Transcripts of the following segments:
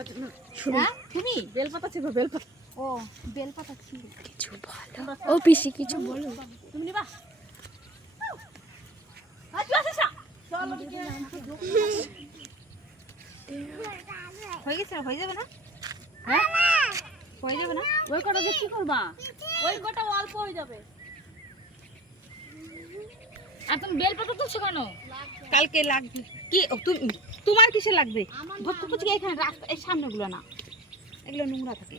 এটা তুমি বেলপাতা ছিল বেলপাতা। ও বেলপাতা ছিল। কিছু ভালো ও পিসি কিছু বলো। তুমি নিবা? হয়ে গেছে, হয়ে যাবে না? হ্যাঁ হয়ে যাবে না? ওই কটা দিয়ে কি করবা? ওই কটা অল্প হয়ে যাবে। আর তুমি বেলপাতা তুলছো কেন? কালকে লাগবে কি? তুমি তোমার কিসে লাগবে? ধরতে তো এখানে রাস্তা এই সামনেগুলো না, এগুলো নোংরা থাকে।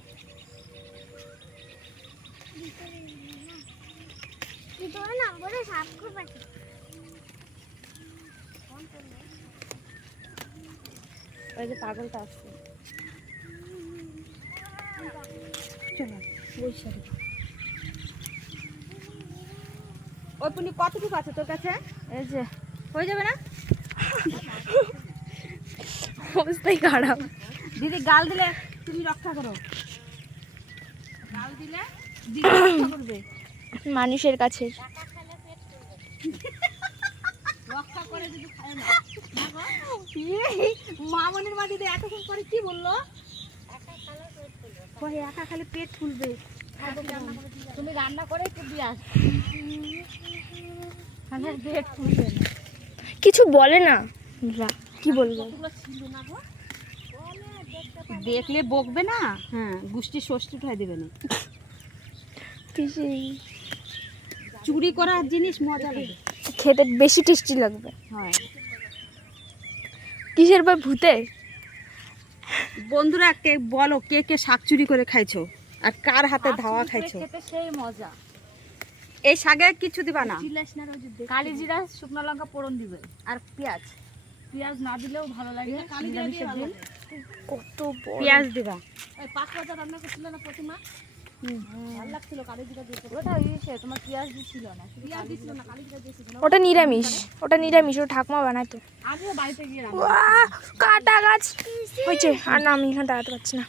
ওই যে পাগলটা আসছে। চলো বৈশাখী। ওই পুনি কতটুকু আছে তোর কাছে? এই যে হয়ে যাবে না? অবস্থাই খারাপ। দিদি গাল দিলে তুমি রক্ষা করো, গাল দিলে দিদি রক্ষা করবে মানুষের কাছে রক্ষা করে যদি খায় না। মামনির মা দিদি এতক্ষণ পরে কি বললো? একা খালি পেট ফুলবে। তুমি রান্না করে একটু দিয়ে আস, পেট ফুলবে না। কিছু বলে না কি বলবো? দেখলে বকবে না। হ্যাঁ গুষ্টি ষষ্ঠী উঠাই দেবে না। পিসি চুরি করার জিনিস মজা লাগে, খেতে বেশি টেস্টি লাগবে। হয় কিসের বা ভূতে? বন্ধুরা কে বলো কে কে শাক চুরি করে খাইছো আর কার হাতে ধাওয়া খাইছো? সেই মজা। এই শাকে কিছু দিবা না, কালি জিরা শুকনো লঙ্কা ফোড়ন দিবে আর পেঁয়াজ। পেঁয়াজ না দিলেও ভালো লাগে। নিরামিষের দিন কত পেঁয়াজ দিবা। ওই 5 পাতা রান্না করছিল না প্রতিমা, ভালো লাগছিল কালি জিরা দিয়ে। ওটা ইসে তোমার পেঁয়াজ দিছিল না, পেঁয়াজ দিছিল না, কালি জিরা দিছিল। ওটা নিরামিষ, ওটা নিরামিষ, ওটা ঠাকুমা বানাতো। আমিও বাড়িতে গিয়ে কাটা গাছ হয়েছে আর না, আমি এখানে দাঁড়াতে পারছি না।